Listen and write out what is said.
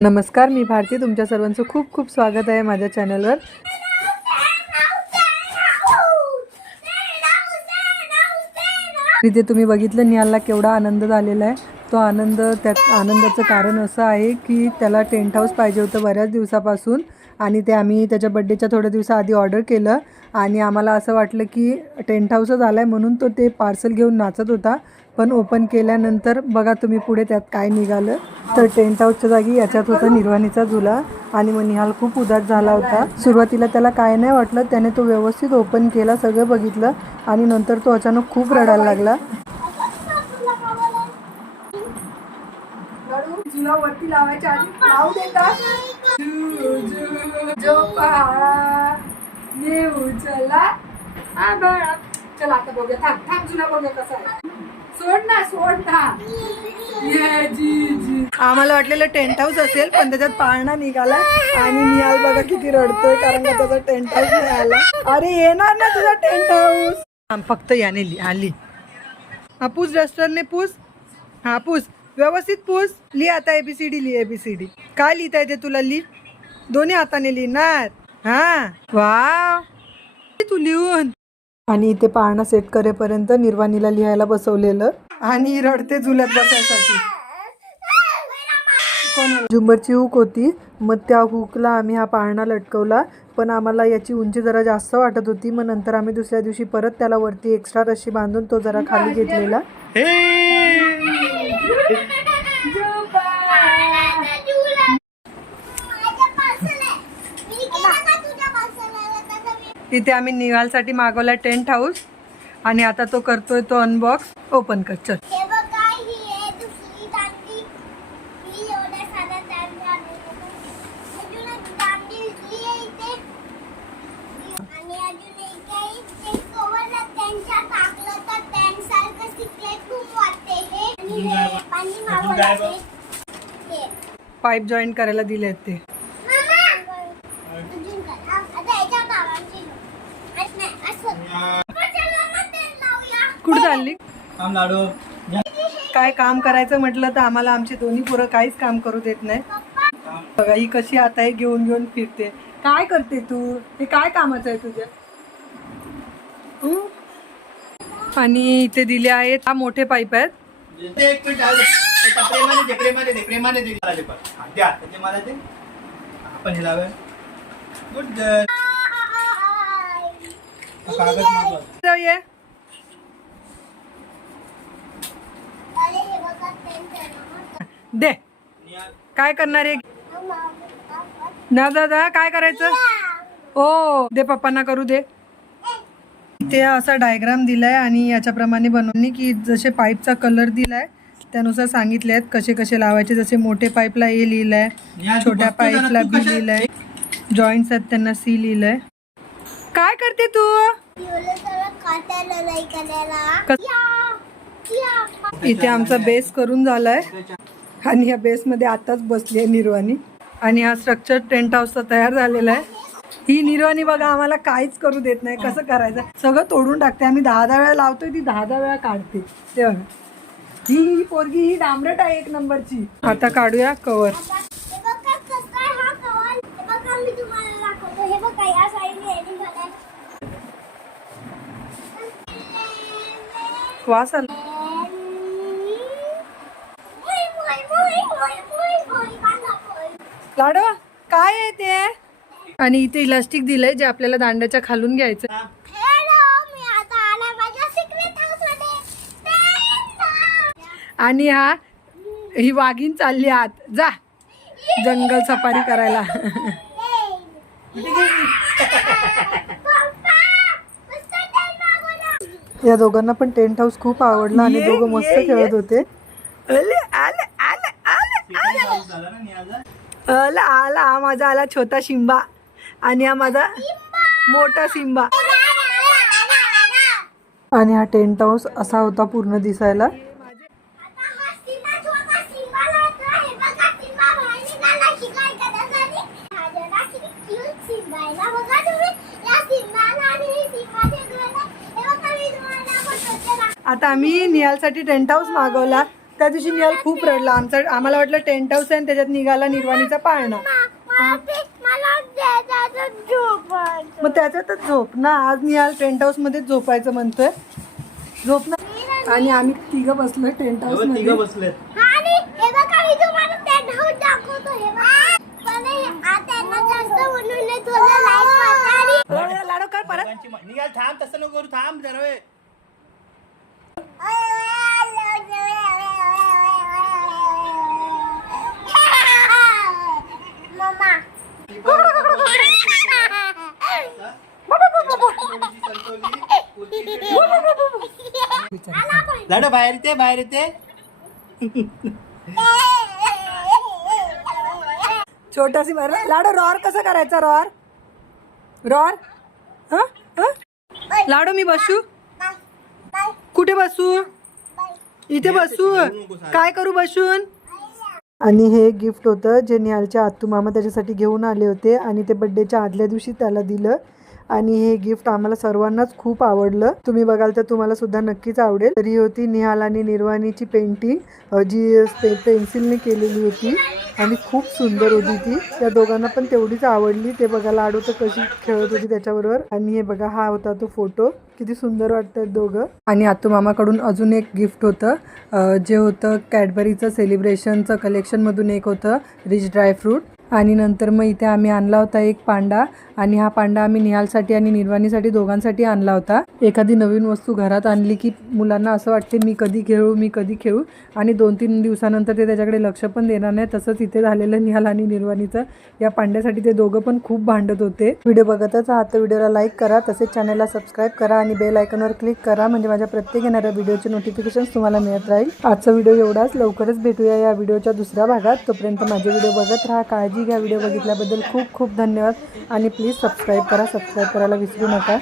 नमस्कार, मी भारती. तुमच्या सर्वांचं खूप खूप स्वागत आहे माझ्या चॅनलवर. इथे तुम्ही बघितलं निहालला केवढा आनंद झालेला आहे. तो आनंद, त्या आनंदाचं कारण असं आहे की त्याला टेंट हाऊस पाहिजे होतं बऱ्याच दिवसापासून आणि ते आम्ही त्याच्या बड्डेच्या थोड्या दिवसाआधी ऑर्डर केलं आणि आम्हाला असं वाटलं की टेंट हाऊसच आला आहे म्हणून तो ते पार्सल घेऊन नाचत होता. पण ओपन केल्यानंतर बघा तुम्ही पुढे त्यात काय निघालं. तर टेंट हाऊसच्या जागी याच्यात होता निर्वाणीचा झुला आणि मग निहाल खूप उदास झाला होता. सुरुवातीला त्याला काय नाही वाटलं, त्याने तो व्यवस्थित ओपन केला, सगळं बघितलं आणि नंतर तो अचानक खूप रडायला लागला. झुला वरती लावायच्या आधी लावू देतात. चला आता बघूया. थांब झुला बघूया कसा आहे. सोड ना. आम्हाला वाटलेलं टेंट हाऊस असेल पण त्याच्यात पाळणा निघाला आणि निहाल बघा किती रडतोय कारण का त्याचा टेंट हाऊस नाही आला. अरे येणार ना तुझा टेंट हाऊस. फक्त याने आली. हा पूस, डस्टरने पूस. हा पूस, व्यवस्थित पूस. लिह आता ABCD लिह. ABCD काय लिहिता येते तुला? लिह. दोन्ही हाताने लिहिणार. हा वा तू लिहून. आणि इथे पाळणा सेट करेपर्यंत निर्वाणीला लिहायला बसवलेलं आणि रडते झुल्यात बसायसाठी. झुंबरची हुक होती, मग त्या हुकला आम्ही हा पाळणा लटकवला. पण आम्हाला याची उंची जरा जास्त वाटत होती, मग नंतर आम्ही दुसऱ्या दिवशी परत त्याला वरती एक्स्ट्रा रशी बांधून तो जरा खाली घेतलेला. इथे आम्ही निहालसाठी मागवला टेंट हाऊस आणि आता तो करतोय तो अनबॉक्स. ओपन कर चल. पाईप जॉईन करायला दिले आहेत ते. कुठं चालली? काय काम करायचं म्हटलं तर आम्हाला आमची दोन्ही पोरं काहीच काम करू देत नाही. बघा ही कशी आता हे घेऊन फिरते. काय करते तू? हे काय कामाचं आहे तुझ्या? आणि इथे दिले आहेत हा मोठे पाईप आहेत. दे. काय करणार आहे ना दादा? काय करायचं? ओ दे, पप्पांना करू दे. ते असा डायग्राम दिलाय आणि याच्याप्रमाणे बनवणी की जसे पाईपचा कलर दिलाय त्यानुसार सांगितले आहेत कसे कसे लावायचे. जसे मोठे पाईपला A लिहिलंय, छोट्या पाईपला B लिहिलंय, जॉईंट्स आहेत त्यांना C लिहिलंय. काय करते तू? इथे आमचा बेस करून झालाय आणि या बेस मध्ये आताच बसली आहे निर्वाणी आणि हा स्ट्रक्चर टेंट हाऊसचा तयार झालेला आहे. ही निर्वाणी बघा आम्हाला काहीच करू देत नाही. कसं करायचं सगळं तोडून टाकते. आम्ही 10 वेळा लावतोय, ती 10 वेळा काढते. ते बघा ही पोरगी ही डांबरट आहे एक नंबरची. आता काढूया कवर. वास आला. लाडो काय आहे ते? आणि इथे इलास्टिक दिलंय जे आपल्याला दांड्याच्या खालून घ्यायचं. आणि ही वाघीण चालली आत. जा जंगल सफारी करायला. या दोघांना पण टेंट हाऊस खूप आवडला आणि दोघं मस्त खेळत होते. आला माझा आला छोटा शिंबा आणि हा माझा मोठा सिंबा. आणि हा टेंट हाऊस असा होता पूर्ण दिसायला. आता आम्ही निहालसाठी टेंट हाऊस मागवला त्या दिवशी निहाल खूप रडला. आम्हाला वाटलं टेंट हाऊस आहे आणि त्याच्यात निघाला निर्वाणीचा पाळणा. मग त्याच्यातच झोप ना. आज निहाल टेंट हाऊस मध्ये झोपायचं म्हणतोय. झोप ना. आणि आम्ही तिघं बसलोय टेंट हाऊस मध्ये. लाडो काय परत निघाल. थांब, तसं नको करू. थांब जरा वेळ. लाडो बाहेर येते, बाहेर येते. छोटासी बरं. लाडो रॉर कसं करायचा? रॉर रॉर लाडो मी बसू? कुठे बसू? इथे बसू? काय करू बसून? आणि हे गिफ्ट होतं जे निहालच्या आत्तू मामा त्याच्यासाठी घेऊन आले होते आणि ते बड्डेच्या आदल्या दिवशी त्याला दिलं. आणि हे गिफ्ट आम्हाला सर्वांनाच खूप आवडलं. तुम्ही बघाल तर तुम्हाला सुद्धा नक्कीच आवडेल. तर ही होती निहाल आणि निर्वाणीची पेंटिंग जी पेन्सिलने केलेली होती आणि खूप सुंदर होती ती. त्या दोघांना पण तेवढीच आवडली. ते बघा लाडू तर कशी खेळत होती त्याच्याबरोबर. आणि हे बघा हा होता तो फोटो. किती सुंदर वाटतात दोघं. आणि आत्तू मामाकडून अजून एक गिफ्ट होतं जे होतं कॅडबरीचं सेलिब्रेशनचं कलेक्शनमधून एक होतं रिच ड्रायफ्रूट. आणि नंतर मग इथे आम्ही आणला होता एक पांडा. आणि हा पांडा आम्ही निहालसाठी आणि निर्वाणीसाठी दोघांसाठी आणला होता. एखादी नवीन वस्तू घरात आणली की मुलांना असं वाटते मी कधी खेळू आणि 2-3 दिवसानंतर ते त्याच्याकडे लक्ष पण देणार नाही. तसंच इथे झालेलं निहाल आणि निर्वाणीचं. या पांड्यासाठी ते दोघं पण खूप भांडत होते. व्हिडिओ बघतच आहात तर व्हिडिओला लाईक करा, तसेच चॅनलला सबस्क्राईब करा आणि बेल आयकॉनवर क्लिक करा म्हणजे माझ्या प्रत्येक येणाऱ्या व्हिडिओचे नोटिफिकेशन्स तुम्हाला मिळत राहील. आजचा व्हिडिओ एवढाच. लवकरच भेटूया या व्हिडिओच्या दुसऱ्या भागात. तोपर्यंत माझे व्हिडिओ बघत राहा. काळजी घ्या. व्हिडिओ बघितल्याबद्दल खूप खूप धन्यवाद. आणि प्लीज सबस्क्राईब करायला विसरू नका.